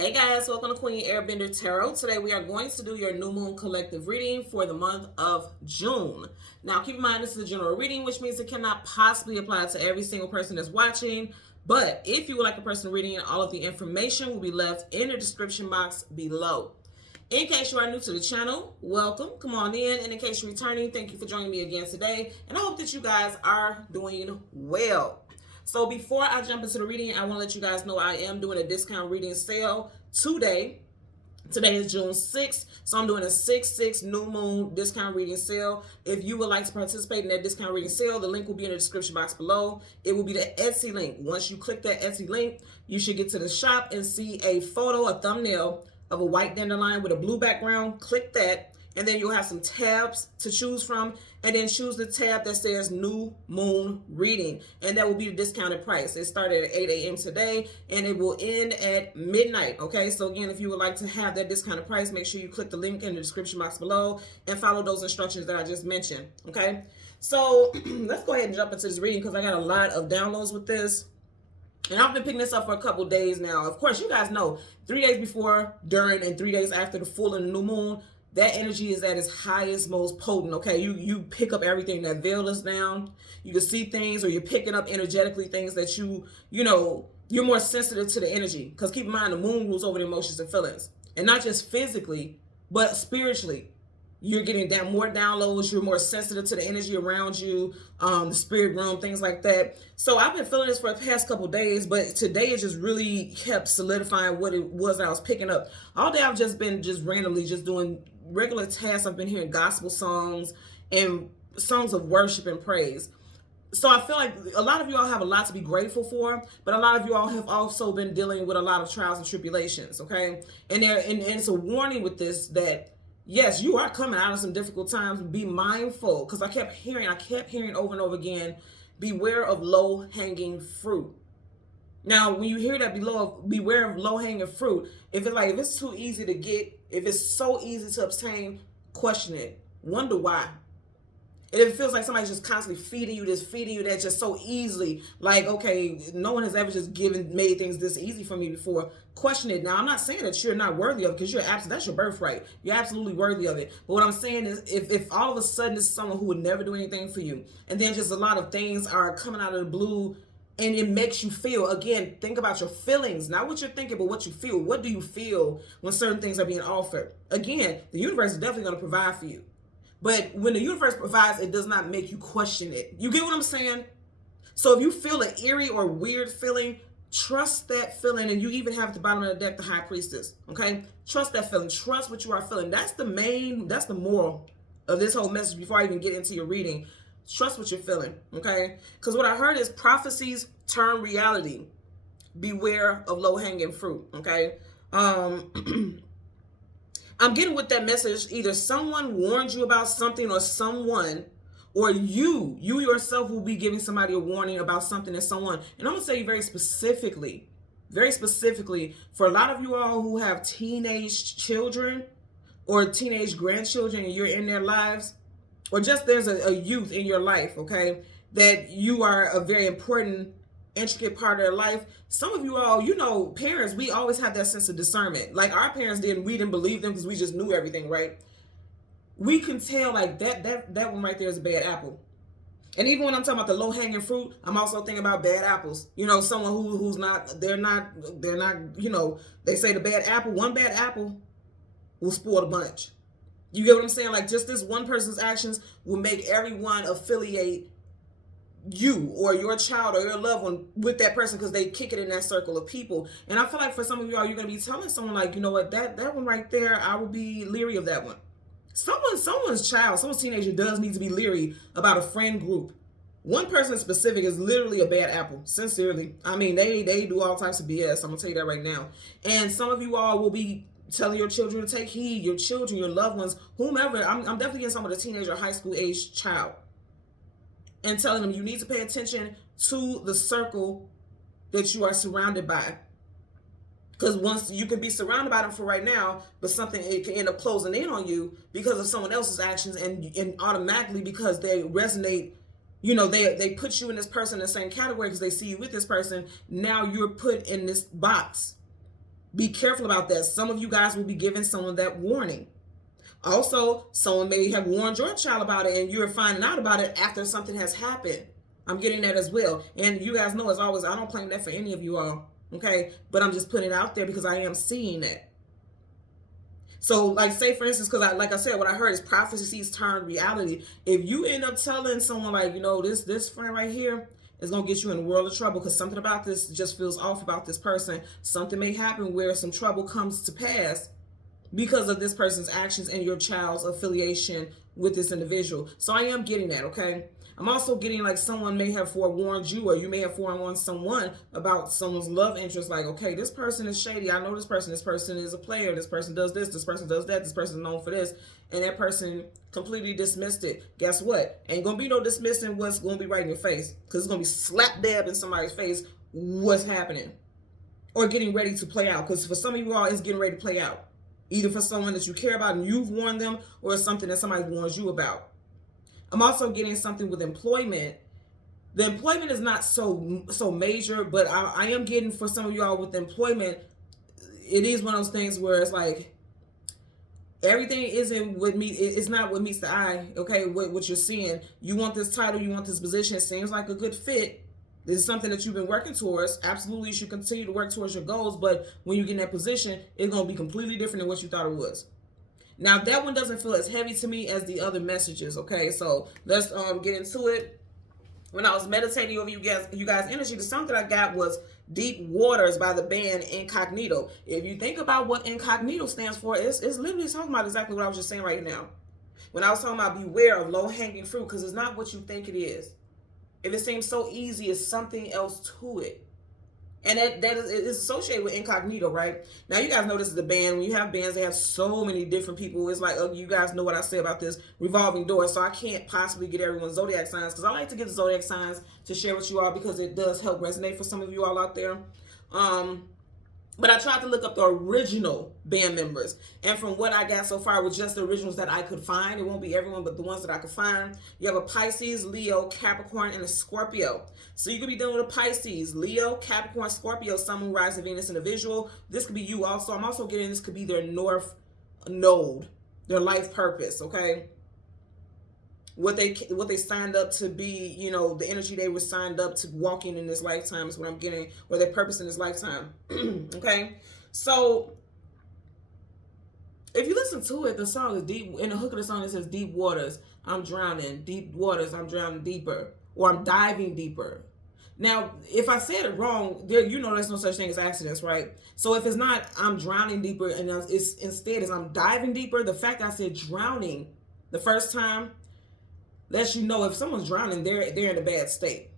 Hey guys, welcome to Queen Airbender Tarot. Today we are going to do your new moon collective reading for the month of June. Now keep in mind this is a general reading, which means it cannot possibly apply to every single person that's watching. But if you would like a personal reading, all of the information will be left in the description box below. In case you are new to the channel, welcome, come on in. And in case you're returning, thank you for joining me again today. And I hope that you guys are doing well. So before I jump into the reading, I want to let you guys know I am doing a discount reading sale today. Today is June 6th, so I'm doing a 6/6 new moon discount reading sale. If you would like to participate in that discount reading sale, the link will be in the description box below. It will be the Etsy link. Once you click that Etsy link, you should get to the shop and see a photo, a thumbnail of a white dandelion with a blue background. Click that, and then you'll have some tabs to choose from, and then choose the tab that says new moon reading, and that will be the discounted price. It started at 8 a.m. today and it will end at midnight. Okay, so again, if you would like to have that discounted price, make sure you click the link in the description box below and follow those instructions that I just mentioned. Okay, so let's go ahead and jump into this reading because I got a lot of downloads with this. And I've been picking this up for a couple days now. Of course, you guys know 3 days before, during, and 3 days after the full and the new moon, that energy is at its highest, most potent. Okay, you pick up everything. That veil is down. You can see things, or you're picking up energetically things that you're more sensitive to the energy. Because keep in mind, the moon rules over the emotions and feelings, and not just physically, but spiritually. You're getting more downloads. You're more sensitive to the energy around you, the spirit realm, things like that. So I've been feeling this for the past couple days, but today it just really kept solidifying what it was that I was picking up. All day I've just been randomly doing regular tasks. I've been hearing gospel songs and songs of worship and praise. So I feel like a lot of you all have a lot to be grateful for, but a lot of you all have also been dealing with a lot of trials and tribulations. Okay, and it's a warning with this that yes, you are coming out of some difficult times. Be mindful, because I kept hearing over and over again, beware of low-hanging fruit. Now, when you hear that beware of low-hanging fruit, if it's too easy to get, if it's so easy to obtain, question it. Wonder why. And if it feels like somebody's just constantly feeding you that just so easily, like, okay, no one has ever just made things this easy for me before, question it. Now, I'm not saying that you're not worthy of it, because that's your birthright. You're absolutely worthy of it. But what I'm saying is, if all of a sudden it's someone who would never do anything for you, and then just a lot of things are coming out of the blue, and it makes you feel, again, think about your feelings, not what you're thinking, but what you feel. What do you feel when certain things are being offered? Again, the universe is definitely going to provide for you. But when the universe provides, it does not make you question it. You get what I'm saying? So if you feel an eerie or weird feeling, trust that feeling. And you even have at the bottom of the deck the High Priestess. Okay? Trust that feeling. Trust what you are feeling. That's the moral of this whole message before I even get into your reading. Trust what you're feeling. Okay? Because what I heard is prophecies turn reality. Beware of low-hanging fruit. Okay? I'm getting with that message, either someone warned you about something, or you yourself will be giving somebody a warning about something to someone. And I'm going to tell you very specifically, for a lot of you all who have teenage children or teenage grandchildren and you're in their lives, or just there's a youth in your life, okay, that you are a very important, intricate part of their life. Some of you all, parents, we always have that sense of discernment. Like our parents we didn't believe them because we just knew everything, right? We can tell like that one right there is a bad apple. And even when I'm talking about the low-hanging fruit, I'm also thinking about bad apples. Someone who's not, they're not, they say one bad apple will spoil the bunch. You get what I'm saying? Like just this one person's actions will make everyone affiliate you or your child or your loved one with that person because they kick it in that circle of people. And I feel like for some of y'all, you're going to be telling someone like, you know what, that one right there, I would be leery of that one. Someone's teenager does need to be leery about a friend group. One person specific is literally a bad apple, sincerely. I mean, they do all types of BS. I'm going to tell you that right now. And some of you all will be telling your children to take heed, your children, your loved ones, whomever. I'm definitely getting some of the teenager, high school age child, and telling them you need to pay attention to the circle that you are surrounded by. Because once you can be surrounded by them for right now, but it can end up closing in on you because of someone else's actions, and automatically because they resonate, they put you in this person in the same category because they see you with this person. Now you're put in this box. Be careful about that. Some of you guys will be giving someone that warning. Also, someone may have warned your child about it and you're finding out about it after something has happened. I'm getting that as well. And you guys know, as always, I don't claim that for any of you all, okay? But I'm just putting it out there because I am seeing that. So, like, say, for instance, because like I said, what I heard is prophecies turn reality. If you end up telling someone, like, you know, this friend right here is going to get you in a world of trouble because something about this just feels off about this person. Something may happen where some trouble comes to pass because of this person's actions and your child's affiliation with this individual. So I am getting that, okay? I'm also getting, like, someone may have forewarned you, or you may have forewarned someone about someone's love interest. Like, okay, this person is shady. I know this person. This person is a player. This person does this. This person does that. This person is known for this. And that person completely dismissed it. Guess what? Ain't going to be no dismissing what's going to be right in your face, because it's going to be slap dab in somebody's face what's happening or getting ready to play out. Because for some of you all, it's getting ready to play out. Either for someone that you care about and you've warned them, or it's something that somebody warns you about. I'm also getting something with employment. The employment is not so major, but I am getting, for some of y'all with employment, it is one of those things where it's like everything isn't what it's not what meets the eye, okay? What you're seeing. You want this title, you want this position, it seems like a good fit. This is something that you've been working towards. Absolutely, you should continue to work towards your goals, but when you get in that position, it's going to be completely different than what you thought it was. Now, that one doesn't feel as heavy to me as the other messages, okay? So let's get into it. When I was meditating over you guys' energy, the song that I got was Deep Waters by the band Incognito. If you think about what Incognito stands for, it's literally talking about exactly what I was just saying right now. When I was talking about beware of low-hanging fruit, because it's not what you think it is. If it seems so easy, it's something else to it. And that is associated with Incognito, right? Now, you guys know this is a band. When you have bands, they have so many different people. It's like, you guys know what I say about this revolving door. So I can't possibly get everyone's zodiac signs, because I like to get the zodiac signs to share with you all, because it does help resonate for some of you all out there. But I tried to look up the original band members. And from what I got so far was just the originals that I could find. It won't be everyone, but the ones that I could find. You have a Pisces, Leo, Capricorn, and a Scorpio. So you could be dealing with a Pisces, Leo, Capricorn, Scorpio, Sun, Moon, Rising, Venus individual. This could be you also. I'm also getting this could be their North Node, their life purpose, okay? What they signed up to be, you know, the energy they were signed up to walking in this lifetime is what I'm getting, or their purpose in this lifetime. Okay, so if you listen to it, the song is deep. In the hook of the song, it says, "Deep waters, I'm drowning. Deep waters, I'm drowning deeper, or I'm diving deeper." Now, if I said it wrong, you know there's no such thing as accidents, right? So if it's not I'm drowning deeper, and it's instead is I'm diving deeper, the fact I said drowning the first time lets you know if someone's drowning, they're in a bad state.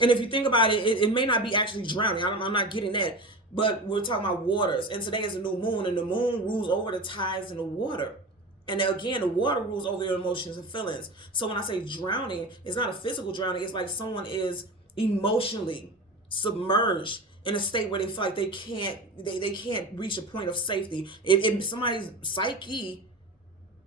And if you think about it, it may not be actually drowning. I'm not getting that. But we're talking about waters. And today is a new moon, and the moon rules over the tides in the water. And again, the water rules over your emotions and feelings. So when I say drowning, it's not a physical drowning. It's like someone is emotionally submerged in a state where they feel like they can't reach a point of safety. If somebody's psyche,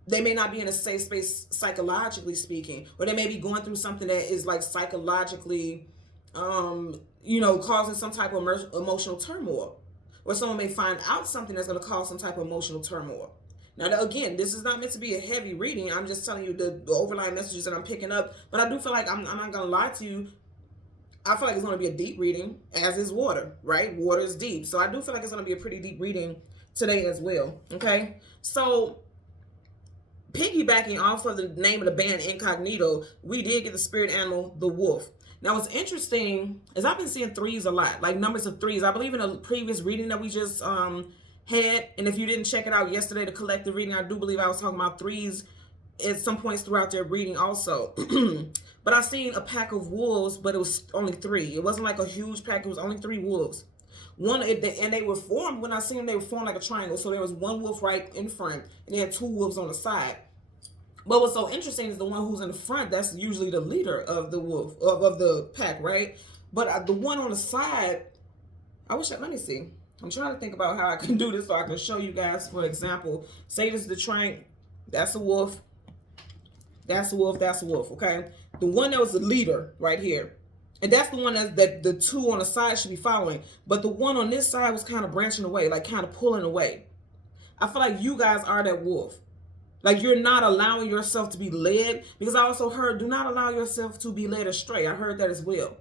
they may not be in a safe space psychologically speaking, or they may be going through something that is like psychologically, causing some type of emotional turmoil, or someone may find out something that's going to cause some type of emotional turmoil. Now, again, this is not meant to be a heavy reading. I'm just telling you the overlying messages that I'm picking up, but I do feel like I'm not going to lie to you. I feel like it's going to be a deep reading, as is water, right? Water is deep. So I do feel like it's going to be a pretty deep reading today as well, okay? So piggybacking off of the name of the band Incognito, we did get the spirit animal, the wolf. Now, what's interesting is I've been seeing threes a lot, like numbers of threes. I believe in a previous reading that we just had, and if you didn't check it out yesterday, the collective reading, I do believe I was talking about threes at some points throughout their reading also. But I seen a pack of wolves, but it was only three. It wasn't like a huge pack. It was only three wolves. And they were formed, when I seen them, they were formed like a triangle. So there was one wolf right in front, and they had two wolves on the side. But what's so interesting is the one who's in the front, that's usually the leader of the wolf, of the pack, right? But the one on the side, let me see. I'm trying to think about how I can do this so I can show you guys, for example. Say this is the triangle. That's a wolf. That's a wolf. That's a wolf, okay? The one that was the leader right here. And that's the one that the two on the side should be following. But the one on this side was kind of branching away, like kind of pulling away. I feel like you guys are that wolf. Like you're not allowing yourself to be led, because I also heard do not allow yourself to be led astray. I heard that as well.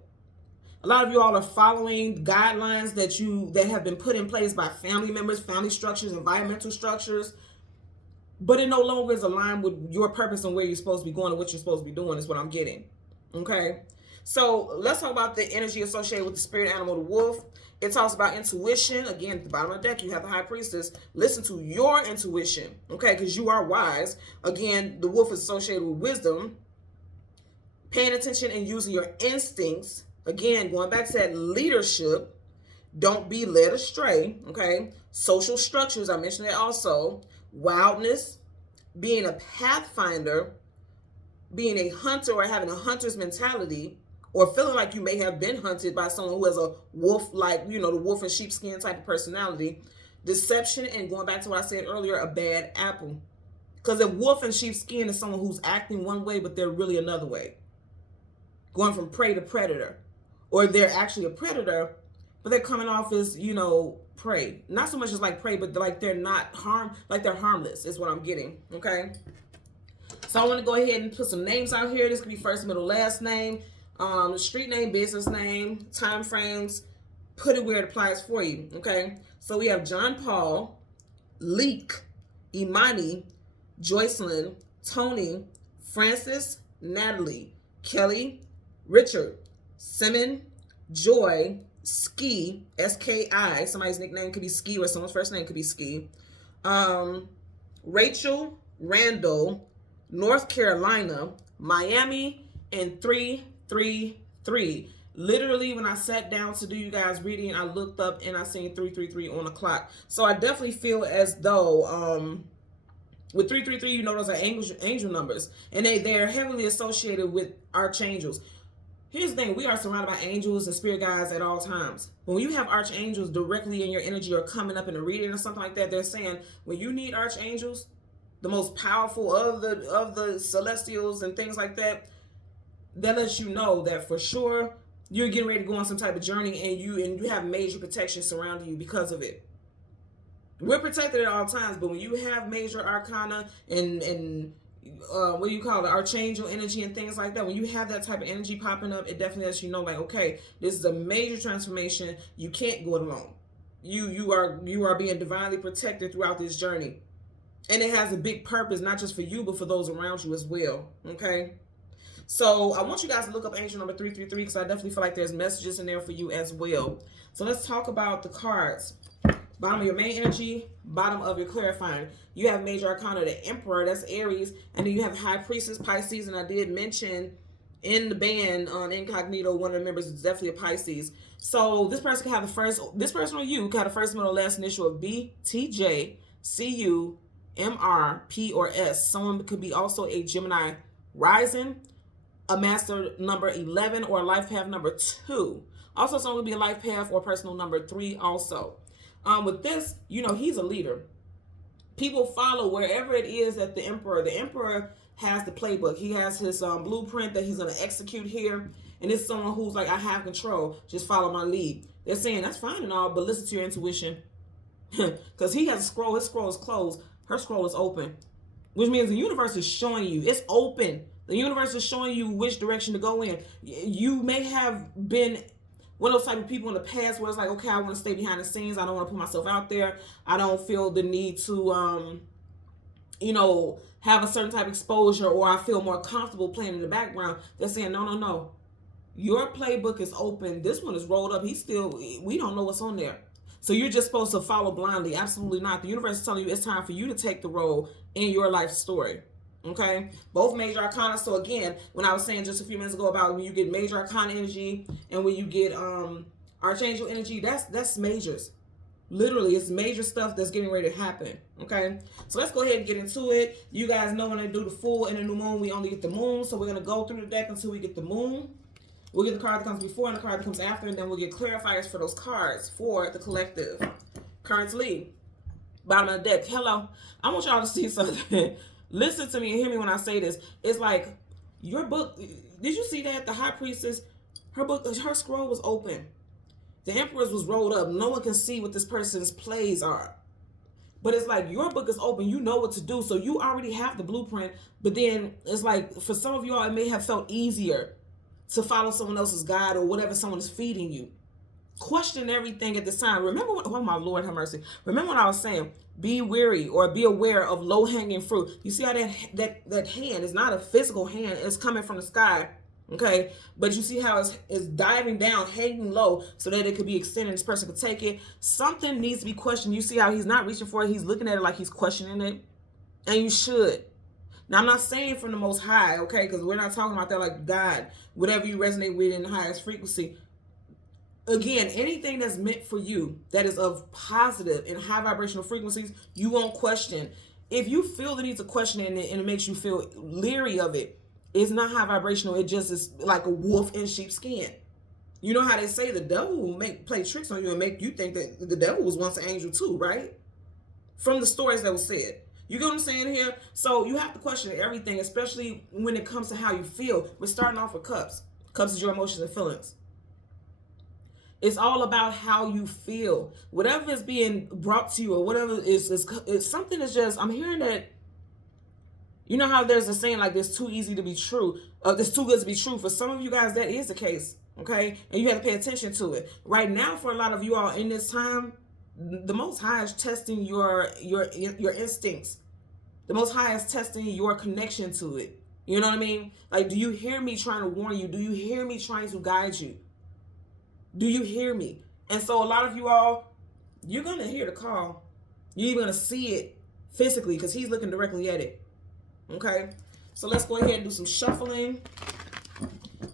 A lot of you all are following guidelines that have been put in place by family members, family structures, environmental structures, but it no longer is aligned with your purpose and where you're supposed to be going and what you're supposed to be doing is what I'm getting. Okay? So let's talk about the energy associated with the spirit animal, the wolf. It talks about intuition. Again, at the bottom of the deck, you have the high priestess. Listen to your intuition, okay? Because you are wise. Again, the wolf is associated with wisdom, paying attention and using your instincts. Again, going back to that leadership, don't be led astray, okay? Social structures, I mentioned that also. Wildness, being a pathfinder, being a hunter or having a hunter's mentality, or feeling like you may have been hunted by someone who has a wolf, like, the wolf in sheepskin type of personality. Deception, and going back to what I said earlier, a bad apple. Because a wolf in sheepskin is someone who's acting one way, but they're really another way. Going from prey to predator. Or they're actually a predator, but they're coming off as, prey. Not so much as like prey, but like they're not they're harmless is what I'm getting, okay? So I want to go ahead and put some names out here. This could be first, middle, last name, street name, business name, time frames. Put it where it applies for you, okay? So we have John Paul, Leek, Imani, Joycelyn, Tony, Francis, Natalie, Kelly, Richard, Simon, Joy, Ski, S-K-I. Somebody's nickname could be Ski, or someone's first name could be Ski. Rachel, Randall, North Carolina, Miami, and 333. Literally, when I sat down to do you guys reading, I looked up and I seen 333 on the clock. So I definitely feel as though with 333, those are angel numbers, and they're heavily associated with archangels. Here's the thing, we are surrounded by angels and spirit guides at all times. When you have archangels directly in your energy or coming up in a reading or something like that, they're saying when you need archangels, the most powerful of the celestials and things like that, that lets you know that for sure you're getting ready to go on some type of journey, and you have major protection surrounding you because of it. We're protected at all times, but when you have major arcana and what do you call it, archangel energy and things like that, when you have that type of energy popping up, it definitely lets you know, like, okay, this is a major transformation. You can't go it alone. You are being divinely protected throughout this journey, and it has a big purpose, not just for you, but for those around you as well. Okay, so I want you guys to look up angel number 333, because I definitely feel like there's messages in there for you as well. So let's talk about the cards. Bottom of your main energy, bottom of your clarifying. You have major arcana, the emperor, that's Aries, and then you have high priestess, Pisces, and I did mention in the band on Incognito, one of the members is definitely a Pisces. So this person can have this person or you can have the first, middle, last initial of B, T, J, C, U, M, R, P, or S. Someone could be also a Gemini rising, a master number 11, or a life path number 2. Also, someone could be a life path or personal number 3 also. With this, he's a leader. People follow wherever it is that the emperor has the playbook. He has his blueprint that he's going to execute here. And it's someone who's like, I have control. Just follow my lead. They're saying, that's fine and all, but listen to your intuition. Because he has a scroll. His scroll is closed. Her scroll is open. Which means the universe is showing you. It's open. The universe is showing you which direction to go in. You may have been one of those type of people in the past where it's like, okay, I want to stay behind the scenes. I don't want to put myself out there. I don't feel the need to, have a certain type of exposure, or I feel more comfortable playing in the background. They're saying, no. Your playbook is open. This one is rolled up. We don't know what's on there. So you're just supposed to follow blindly. Absolutely not. The universe is telling you it's time for you to take the role in your life story. Okay, both major arcana. So again, when I was saying just a few minutes ago about when you get major arcana energy and when you get archangel energy, that's majors. Literally, it's major stuff that's getting ready to happen. Okay, so let's go ahead and get into it. You guys know when I do the full and the new moon, we only get the moon. So we're gonna go through the deck until we get the moon. We'll get the card that comes before and the card that comes after, and then we'll get clarifiers for those cards for the collective. Currently, bottom of the deck. Hello, I want y'all to see something. Listen to me and hear me when I say this. It's like your book. Did you see that? The high priestess her scroll was open. The Emperor's was rolled up. No one can see what this person's plays are. But it's like your book is open. You know what to do. So you already have the blueprint. But then it's like for some of y'all, it may have felt easier to follow someone else's guide or whatever someone is feeding you. Question everything at this time. Remember what, oh my Lord, have mercy. Remember what I was saying. Be weary or be aware of low-hanging fruit. You see how that hand is not a physical hand. It's coming from the sky. Okay, but you see how it's diving down, hanging low, so that it could be extended. This person could take it. Something needs to be questioned. You see how he's not reaching for it. He's looking at it like he's questioning it. And you should. Now, I'm not saying from the Most High, okay, because we're not talking about that like God. Whatever you resonate with in the highest frequency. Again, anything that's meant for you that is of positive and high vibrational frequencies, you won't question. If you feel the need to question it and it makes you feel leery of it, it's not high vibrational. It just is like a wolf in sheep's skin. You know how they say the devil will play tricks on you and make you think that the devil was once an angel too, right? From the stories that were said. You get what I'm saying here? So you have to question everything, especially when it comes to how you feel. We're starting off with cups. Cups is your emotions and feelings. It's all about how you feel. Whatever is being brought to you or whatever is something that's just, I'm hearing that. You know how there's a saying like this too easy to be true. This too good to be true. For some of you guys, that is the case. Okay? And you have to pay attention to it. Right now, for a lot of you all in this time, the Most High is testing your instincts. The Most High is testing your connection to it. You know what I mean? Like, do you hear me trying to warn you? Do you hear me trying to guide you? Do you hear me? And so a lot of you all, you're going to hear the call. You're even going to see it physically because he's looking directly at it. Okay, so let's go ahead and do some shuffling,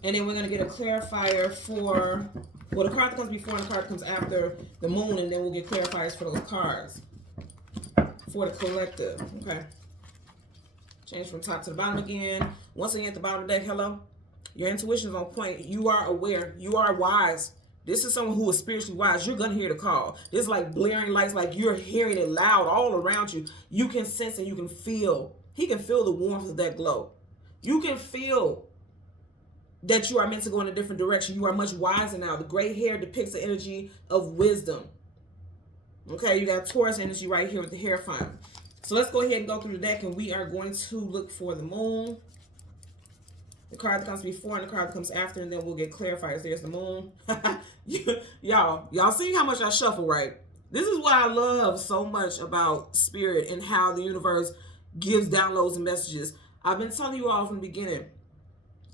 and then we're going to get a clarifier for, well, the card that comes before and the card that comes after the moon, and then we'll get clarifiers for those cards for the collective. Okay, change from top to the bottom again. Once again at the bottom of the deck, hello, your intuition is on point. You are aware. You are wise. This is someone who is spiritually wise. You're going to hear the call. This is like blaring lights, like you're hearing it loud all around you. You can sense and you can feel. He can feel the warmth of that glow. You can feel that you are meant to go in a different direction. You are much wiser now. The gray hair depicts the energy of wisdom. Okay, you got Taurus energy right here with the hair fine. So let's go ahead and go through the deck, and we are going to look for the moon, the card that comes before and the card that comes after, and then we'll get clarifiers. There's the moon. Y'all see how much I shuffle, right? This is what I love so much about spirit and how the universe gives downloads and messages. I've been telling you all from the beginning,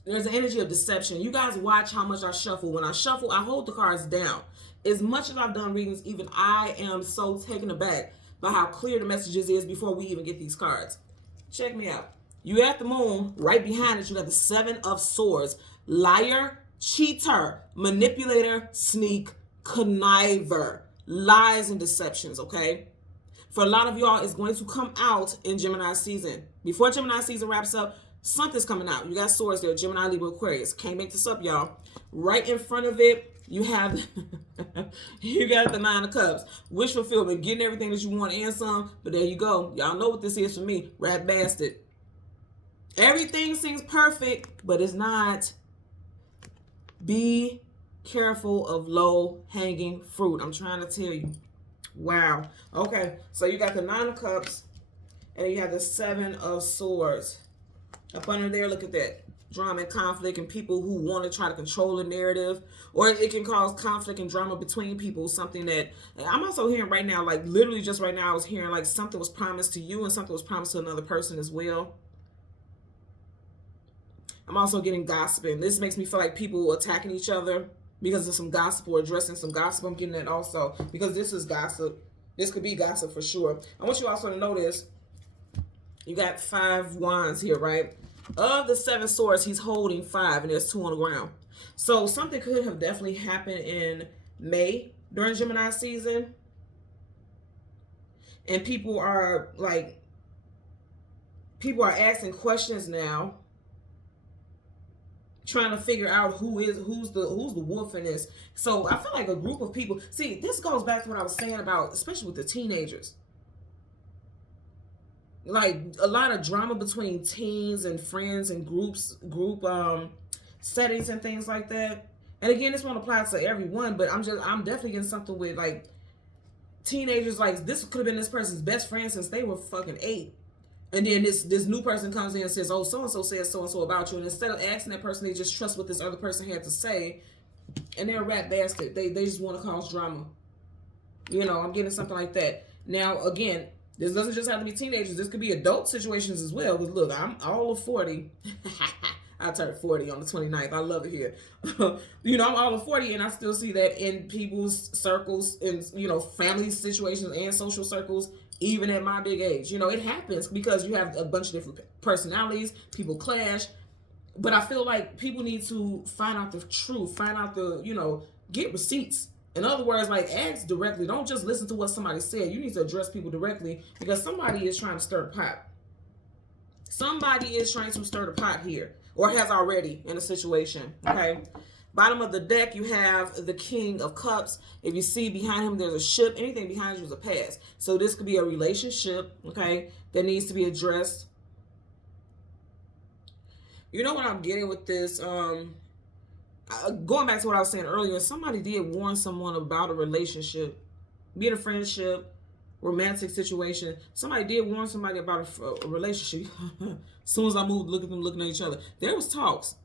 there's an energy of deception. You guys watch how much I shuffle. When I shuffle, I hold the cards down. As much as I've done readings, even I am so taken aback by how clear the messages is before we even get these cards. Check me out. You got the moon. Right behind it, you got the 7 of Swords. Liar, cheater, manipulator, sneak, conniver. Lies and deceptions, okay? For a lot of y'all, it's going to come out in Gemini season. Before Gemini season wraps up, something's coming out. You got Swords there, Gemini, Libra, Aquarius. Can't make this up, y'all. Right in front of it, you have, you got the 9 of Cups. Wish fulfillment, getting everything that you want and some, but there you go. Y'all know what this is for me. Rat bastard. Everything seems perfect, but it's not. Be careful of low-hanging fruit. I'm trying to tell you. Wow. Okay, so you got the 9 of Cups, and you have the 7 of Swords. Up under there, look at that. Drama and conflict and people who want to try to control the narrative. Or it can cause conflict and drama between people. Something that, I'm also hearing right now, like literally just right now, I was hearing like something was promised to you and something was promised to another person as well. I'm also getting gossiping. This makes me feel like people attacking each other because of some gossip or addressing some gossip. I'm getting that also because this is gossip. This could be gossip for sure. I want you also to notice you got 5 wands here, right? Of the 7 swords, he's holding 5 and there's 2 on the ground. So something could have definitely happened in May during Gemini season. And people are asking questions now, trying to figure out who's the wolf in this. So I feel like a group of people. See, this goes back to what I was saying about, especially with the teenagers. Like a lot of drama between teens and friends and group settings and things like that. And again, this won't apply to everyone, but I'm definitely getting something with like teenagers. Like this could have been this person's best friend since they were fucking 8. And then this new person comes in and says, oh, so-and-so says so-and-so about you. And instead of asking that person, they just trust what this other person had to say. And they're a rat bastard. They just want to cause drama. You know, I'm getting something like that. Now, again, this doesn't just have to be teenagers. This could be adult situations as well. Because look, I'm all of 40. I turned 40 on the 29th. I love it here. You know, I'm all of 40 and I still see that in people's circles, in, you know, family situations and social circles, even at my big age. You know, it happens because you have a bunch of different personalities, people clash. But I feel like people need to find out the truth, find out the, you know, get receipts. In other words, like, ask directly. Don't just listen to what somebody said. You need to address people directly because somebody is trying to stir the pot. Somebody is trying to stir the pot here, or has already in a situation, okay? Bottom of the deck, you have the King of Cups. If you see behind him, there's a ship. Anything behind you is a past. So this could be a relationship, okay, that needs to be addressed. You know what I'm getting with this? Going back to what I was saying earlier, somebody did warn someone about a relationship, be it a friendship, romantic situation. Somebody did warn somebody about a relationship. As soon as I moved, look at them looking at each other. There was talks.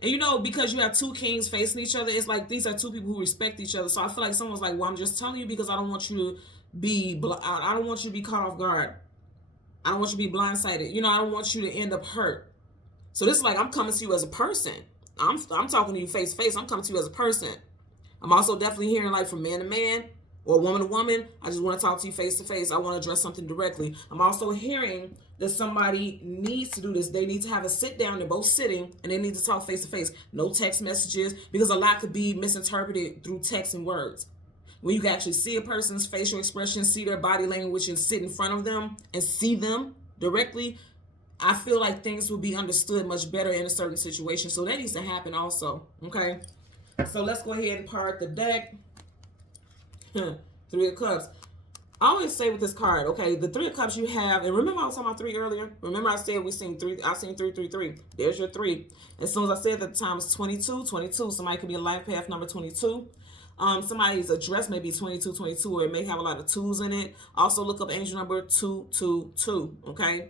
And you know, because you have two kings facing each other, it's like these are two people who respect each other. So I feel like someone's like, well, I'm just telling you because I don't want you to be, I don't want you to be caught off guard. I don't want you to be blindsided. You know, I don't want you to end up hurt. So this is like, I'm coming to you as a person. I'm talking to you face to face. I'm coming to you as a person. I'm also definitely hearing like from man to man or woman to woman. I just want to talk to you face to face. I want to address something directly. I'm also hearing that somebody needs to do this. They need to have a sit down. They're both sitting and they need to talk face to face. No text messages, because a lot could be misinterpreted through text and words. When you can actually see a person's facial expression, see their body language, and sit in front of them and see them directly, I feel like things will be understood much better in a certain situation. So that needs to happen also, okay? So let's go ahead and part the deck. Three of Cups. I always say with this card, okay, the Three of Cups you have, and remember I was talking about 3 earlier? Remember I said we seen 3, I seen 3, 3, 3. There's your 3. As soon as I said at the time, it's 22, 22. Somebody could be a life path number 22. Somebody's address may be 22, 22, or it may have a lot of 2s in it. Also look up angel number 222, okay?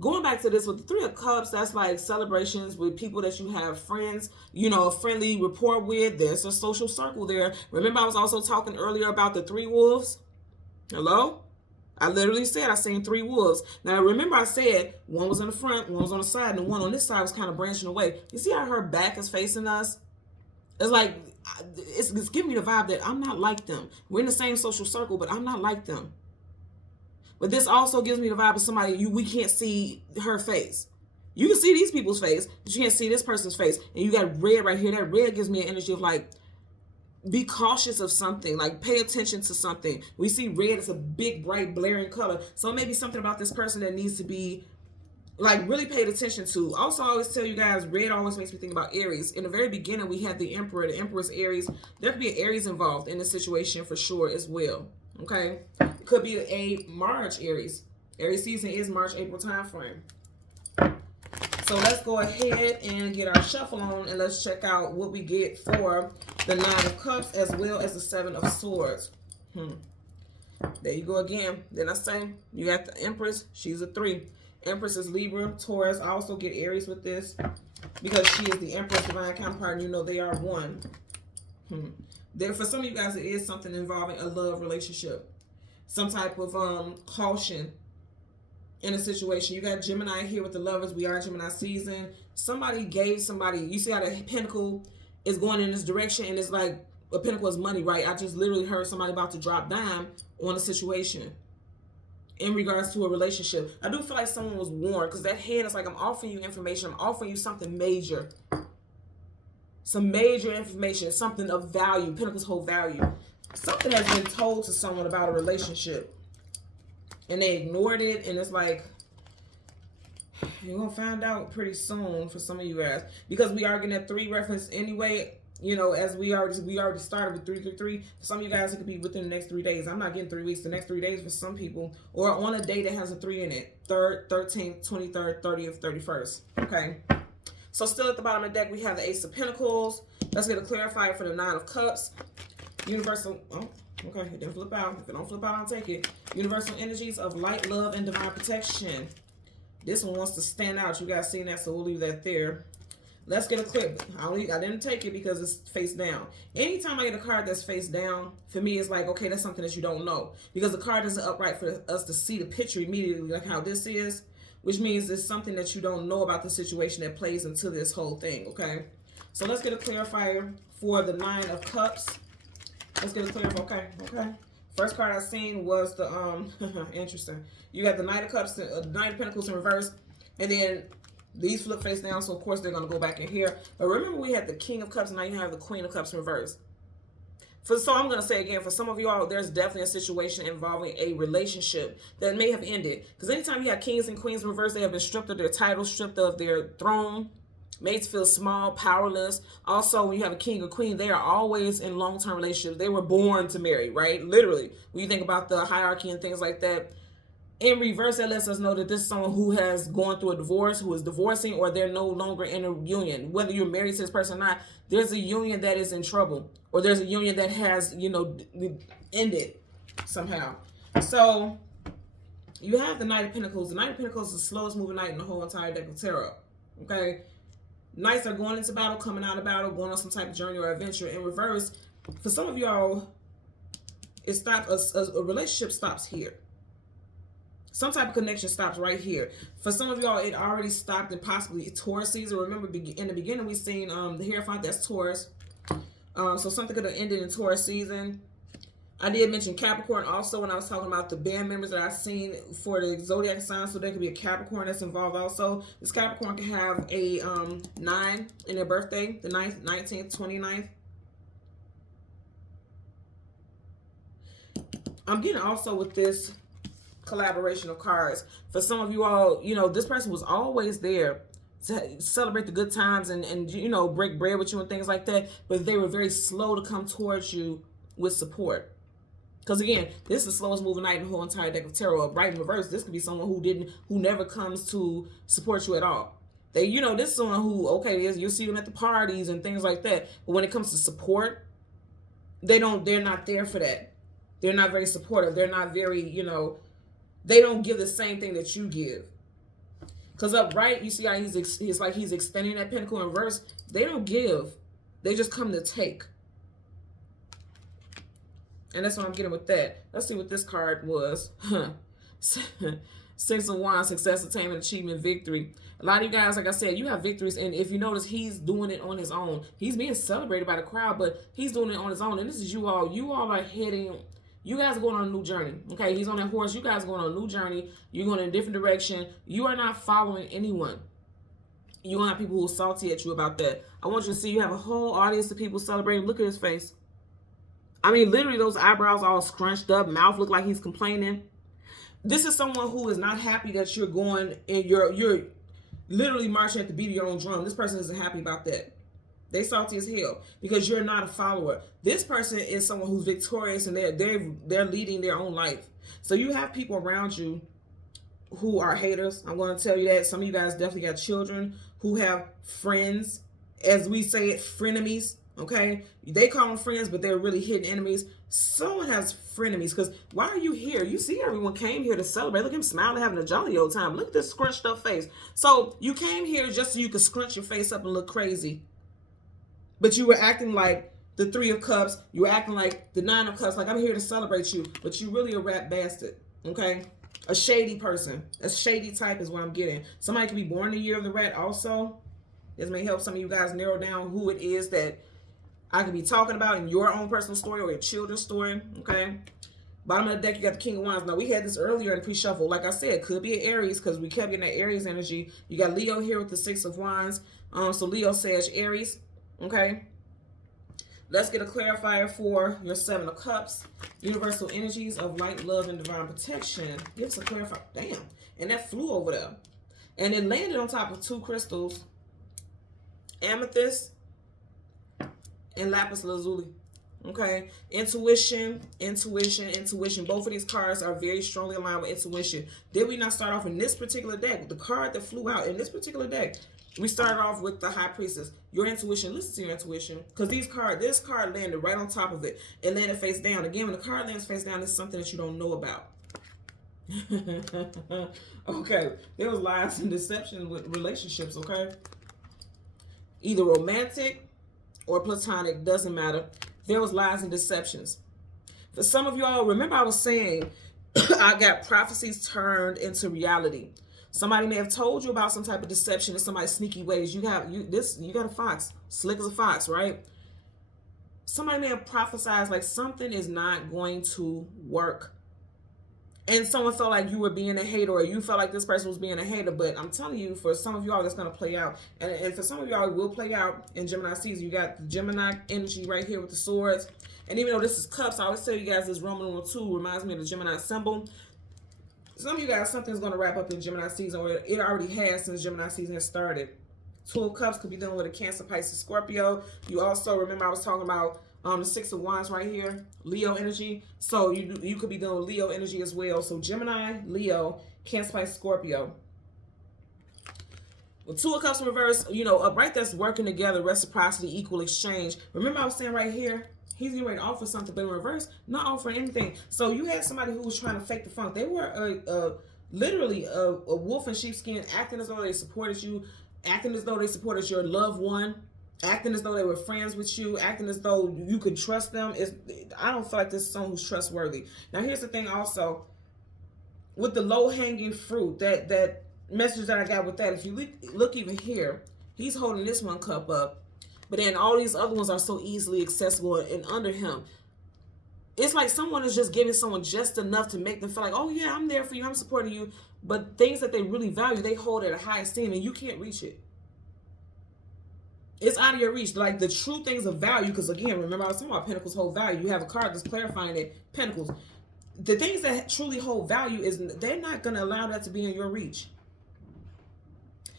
Going back to this with the Three of Cups, that's like celebrations with people that you have friends, you know, a friendly rapport with. There's a social circle there. Remember I was also talking earlier about the 3 wolves? Hello? I literally said I seen 3 wolves. Now remember I said one was in the front, one was on the side, and the one on this side was kind of branching away. You see how her back is facing us? It's like, it's giving me the vibe that I'm not like them. We're in the same social circle, but I'm not like them. But this also gives me the vibe of somebody we can't see her face. You can see these people's face, but you can't see this person's face. And you got red right here. That red gives me an energy of like, be cautious of something. Like, pay attention to something. We see red as a big, bright, blaring color. So maybe something about this person that needs to be, like, really paid attention to. Also, I always tell you guys, red always makes me think about Aries. In the very beginning, we had the Emperor. The Emperor's Aries. There could be an Aries involved in this situation for sure as well. Okay, it could be a March Aries. Aries season is March, April time frame. So let's go ahead and get our shuffle on and let's check out what we get for the 9 of Cups as well as the 7 of Swords. There you go again. Then I say you got the Empress. She's a 3. Empress is Libra, Taurus. I also get Aries with this because she is the Empress divine counterpart, and you know they are one. There, for some of you guys, it is something involving a love relationship. Some type of caution in a situation. You got Gemini here with the Lovers. We are Gemini season. Somebody gave somebody, you see how the Pentacle is going in this direction, and it's like a Pentacle is money, right? I just literally heard somebody about to drop dime on a situation in regards to a relationship. I do feel like someone was warned because that hand is like, I'm offering you information. I'm offering you something major. Some major information, something of value. Pentacles hold value. Something has been told to someone about a relationship and they ignored it, and it's like, you're gonna find out pretty soon for some of you guys, because we are getting that 3 reference anyway. You know, as we already started with 333. For some of you guys, it could be within the next 3 days. I'm not getting 3 weeks. The next 3 days for some people, or on a day that has a 3 in it. 3rd, 13th, 23rd, 30th, 31st. Okay. So still at the bottom of the deck, we have the Ace of Pentacles. Let's get a clarifier for the Nine of Cups. Universal, oh, okay, it didn't flip out. If it don't flip out, I'll take it. Universal energies of light, love, and divine protection. This one wants to stand out. You guys seen that, so we'll leave that there. Let's get a clip. I didn't take it because it's face down. Anytime I get a card that's face down, for me, it's like, okay, that's something that you don't know. Because the card isn't upright for us to see the picture immediately, like how this is, which means it's something that you don't know about the situation that plays into this whole thing, okay? So let's get a clarifier for the Nine of Cups. Let's get a clarifier, okay. First card I seen was the, interesting. You got the Knight of Cups, Knight of Pentacles in reverse, and then these flip face down, so of course they're going to go back in here. But remember, we had the King of Cups, and now you have the Queen of Cups in reverse. So I'm going to say again, for some of y'all, there's definitely a situation involving a relationship that may have ended. Because anytime you have Kings and Queens in reverse, they have been stripped of their title, stripped of their throne, made to feel small, powerless. Also, when you have a king or queen, they are always in long-term relationships. They were born to marry, right? Literally. When you think about the hierarchy and things like that, in reverse, that lets us know that this is someone who has gone through a divorce, who is divorcing, or they're no longer in a union. Whether you're married to this person or not, there's a union that is in trouble, or there's a union that has, you know, ended somehow. So you have the Knight of Pentacles. The Knight of Pentacles is the slowest moving knight in the whole entire deck of tarot. Okay, knights are going into battle, coming out of battle, going on some type of journey or adventure. In reverse, for some of y'all, it stops. A relationship stops here. Some type of connection stops right here. For some of y'all, it already stopped in possibly Taurus season. Remember, in the beginning, we seen the Hierophant, that's Taurus. So something could have ended in Taurus season. I did mention Capricorn also when I was talking about the band members that I've seen for the zodiac signs. So there could be a Capricorn that's involved also. This Capricorn can have a 9 in their birthday, the 9th, 19th, 29th. I'm getting also with this collaboration of cards. For some of you all, you know, this person was always there to celebrate the good times and you know, break bread with you and things like that, but they were very slow to come towards you with support. Because again, this is the slowest moving knight in the whole entire deck of tarot. Right in reverse, this could be someone who never comes to support you at all. They, you know, this is someone who, okay, you'll see them at the parties and things like that, but when it comes to support, they're not there for that. They're not very supportive. They're not very, you know, they don't give the same thing that you give. Because upright, you see how he's like he's extending that pentacle in reverse. They don't give. They just come to take. And that's what I'm getting with that. Let's see what this card was. Six of Wands, success, attainment, achievement, victory. A lot of you guys, like I said, you have victories. And if you notice, he's doing it on his own. He's being celebrated by the crowd, but he's doing it on his own. And this is you all. You all are heading... You guys are going on a new journey, okay? He's on that horse. You guys are going on a new journey. You're going in a different direction. You are not following anyone. You're going to have people who are salty at you about that. I want you to see you have a whole audience of people celebrating. Look at his face. I mean, literally, those eyebrows all scrunched up. Mouth look like he's complaining. This is someone who is not happy that you're going and you're literally marching at the beat of your own drum. This person isn't happy about that. They salty as hell because you're not a follower. This person is someone who's victorious and they're leading their own life. So you have people around you who are haters. I'm going to tell you that. Some of you guys definitely got children who have friends, as we say it, frenemies. Okay, they call them friends, but they're really hidden enemies. Someone has frenemies because why are you here? You see, everyone came here to celebrate. Look at him smiling, having a jolly old time. Look at this scrunched up face. So you came here just so you could scrunch your face up and look crazy. But you were acting like the Three of Cups. You were acting like the Nine of Cups. Like, I'm here to celebrate you. But you really a rat bastard. Okay? A shady person. A shady type is what I'm getting. Somebody could be born the year of the rat also. This may help some of you guys narrow down who it is that I could be talking about in your own personal story or your children's story. Okay? Bottom of the deck, you got the King of Wands. Now, we had this earlier in pre-shuffle. Like I said, could be an Aries because we kept getting that Aries energy. You got Leo here with the Six of Wands. So Leo says Aries. Okay, let's get a clarifier for your Seven of Cups. Universal energies of light, love, and divine protection. Give us a clarifier. Damn. And that flew over there. And it landed on top of two crystals. Amethyst and lapis lazuli. Okay, intuition, intuition, intuition. Both of these cards are very strongly aligned with intuition. Did we not start off in this particular deck? The card that flew out in this particular deck We started off with the High Priestess. Your intuition, listen to your intuition. Because this card landed right on top of it. It landed face down. Again, when the card lands face down, it's something that you don't know about. Okay. There was lies and deception with relationships, okay? Either romantic or platonic, doesn't matter. There was lies and deceptions. For some of y'all, remember I was saying I got prophecies turned into reality. Somebody may have told you about some type of deception in somebody's sneaky ways. You got a fox, slick as a fox, right? Somebody may have prophesied like something is not going to work. And someone felt like you were being a hater, or you felt like this person was being a hater. But I'm telling you, for some of y'all, that's going to play out. And for some of y'all, it will play out in Gemini season. You got the Gemini energy right here with the swords. And even though this is cups, I always tell you guys this Roman numeral 2 reminds me of the Gemini symbol. Some of you guys, something's going to wrap up in Gemini season, or it already has since Gemini season has started. 2 of Cups could be dealing with a Cancer, Pisces, Scorpio. You also, remember I was talking about the 6 of Wands right here, Leo energy. So you could be dealing with Leo energy as well. So Gemini, Leo, Cancer, Pisces, Scorpio. With 2 of Cups in reverse, you know, upright, that's working together, reciprocity, equal exchange. Remember I was saying right here, he's getting ready to offer something, but in reverse, not offering anything. So you had somebody who was trying to fake the funk. They were literally a wolf in sheepskin, acting as though they supported you, acting as though they supported your loved one, acting as though they were friends with you, acting as though you could trust them. I don't feel like this is someone who's trustworthy. Now, here's the thing also. With the low-hanging fruit, that message that I got with that, if you look even here, he's holding this one cup up, but then all these other ones are so easily accessible and under him. It's like someone is just giving someone just enough to make them feel like, oh yeah, I'm there for you, I'm supporting you. But things that they really value, they hold at a high esteem, and you can't reach it. It's out of your reach. Like the true things of value, because again, remember I was talking about Pentacles hold value. You have a card that's clarifying it. Pentacles. The things that truly hold value, they're not going to allow that to be in your reach.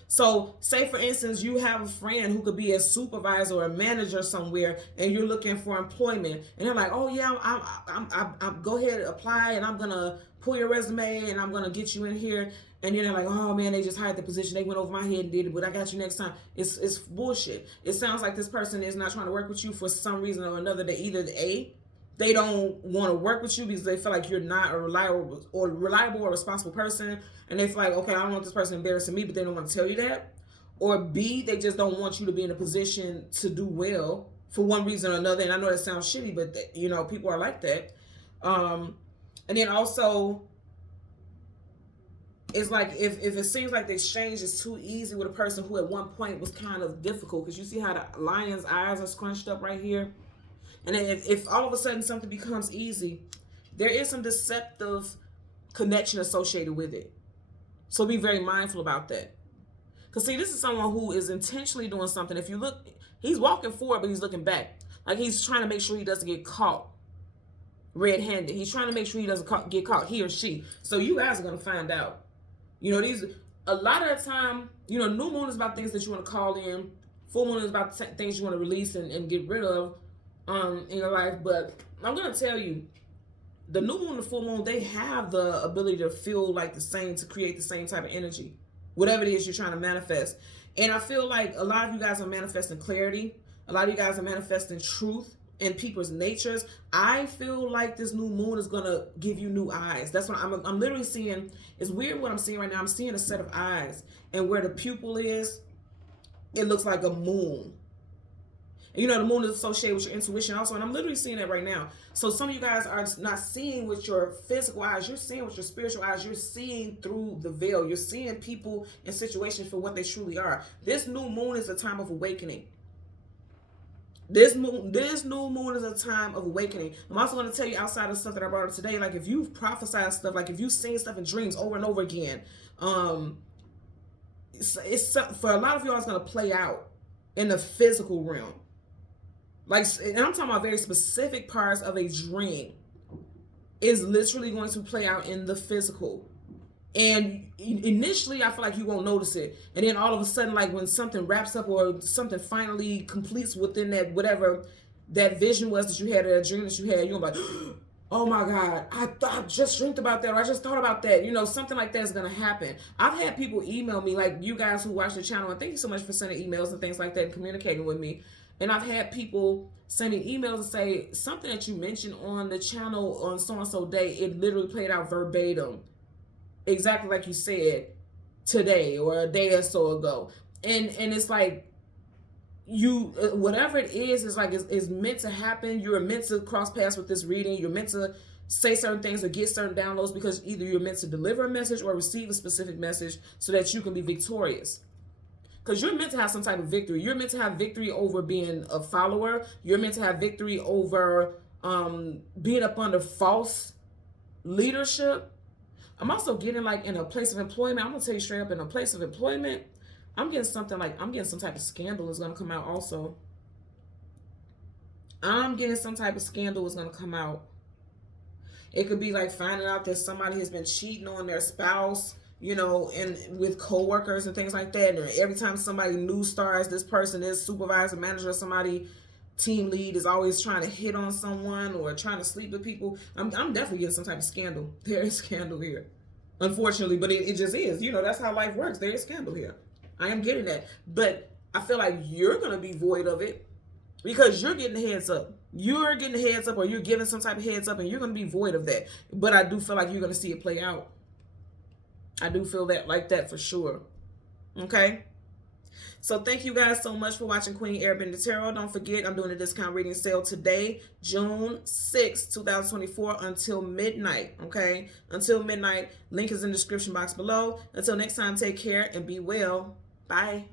So say for instance, you have a friend who could be a supervisor or a manager somewhere, and you're looking for employment, and they're like, oh yeah, I'm go ahead and apply, and I'm going to pull your resume, and I'm going to get you in here. And then they're like, oh man, they just hired the position. They went over my head and did it, but I got you next time. It's bullshit. It sounds like this person is not trying to work with you for some reason or another. They don't want to work with you because they feel like you're not a reliable or responsible person. And they feel like, okay, I don't want this person embarrassing me, but they don't want to tell you that. Or B, they just don't want you to be in a position to do well for one reason or another. And I know that sounds shitty, but you know, people are like that. And then also, it's like if it seems like the exchange is too easy with a person who at one point was kind of difficult, because you see how the lion's eyes are scrunched up right here. And then if all of a sudden something becomes easy, there is some deceptive connection associated with it. So be very mindful about that. Because see, this is someone who is intentionally doing something. If you look, he's walking forward, but he's looking back. Like he's trying to make sure he doesn't get caught red-handed. He's trying to make sure he doesn't get caught, he or she. So you guys are going to find out. You know, a lot of the time, you know, new moon is about things that you want to call in. Full moon is about things you want to release and get rid of in your life. But I'm going to tell you, the new moon and the full moon, they have the ability to feel like the same, to create the same type of energy, whatever it is you're trying to manifest. And I feel like a lot of you guys are manifesting clarity. A lot of you guys are manifesting truth in people's natures. I feel like this new moon is going to give you new eyes. That's what I'm literally seeing. It's weird what I'm seeing right now. I'm seeing a set of eyes, and where the pupil is, it looks like a moon. And you know, the moon is associated with your intuition also, and I'm literally seeing that right now. So some of you guys are not seeing with your physical eyes. You're seeing with your spiritual eyes. You're seeing through the veil. You're seeing people and situations for what they truly are. This new moon is a time of awakening. This new moon is a time of awakening. I'm also going to tell you, outside of stuff that I brought up today, like if you've prophesied stuff, like if you've seen stuff in dreams over and over again, it's for a lot of y'all, it's going to play out in the physical realm. Like, and I'm talking about very specific parts of a dream is literally going to play out in the physical. And initially, I feel like you won't notice it. And then all of a sudden, like when something wraps up or something finally completes within that, whatever that vision was that you had, or that dream that you had, you're gonna be like, oh my God, I just dreamed about that, or I just thought about that. You know, something like that is going to happen. I've had people email me, like you guys who watch the channel, and thank you so much for sending emails and things like that and communicating with me. And I've had people sending emails and say, something that you mentioned on the channel on so-and-so day, it literally played out verbatim, exactly like you said today or a day or so ago. And it's like, you whatever it is like is meant to happen. You're meant to cross paths with this reading. You're meant to say certain things or get certain downloads, because either you're meant to deliver a message or receive a specific message so that you can be victorious. Because you're meant to have some type of victory. You're meant to have victory over being a follower. You're meant to have victory over being up under false leadership. I'm also getting like in a place of employment. I'm gonna tell you straight up, in a place of employment, I'm getting something like, I'm getting some type of scandal is going to come out also. I'm getting some type of scandal is going to come out. It could be like finding out that somebody has been cheating on their spouse, you know, and with coworkers and things like that. And every time somebody new stars, this person, this supervisor, manager, somebody, team lead is always trying to hit on someone or trying to sleep with people. I'm definitely getting some type of scandal. There is scandal here. Unfortunately, but it just is. You know, that's how life works. There is scandal here. I am getting that. But I feel like you're going to be void of it because you're getting the heads up. You're getting the heads up, or you're giving some type of heads up, and you're going to be void of that. But I do feel like you're going to see it play out. I do feel that like that for sure. Okay? So thank you guys so much for watching Queen Airbender Tarot. Don't forget, I'm doing a discount reading sale today, June 6th, 2024, until midnight. Okay? Until midnight. Link is in the description box below. Until next time, take care and be well. Bye.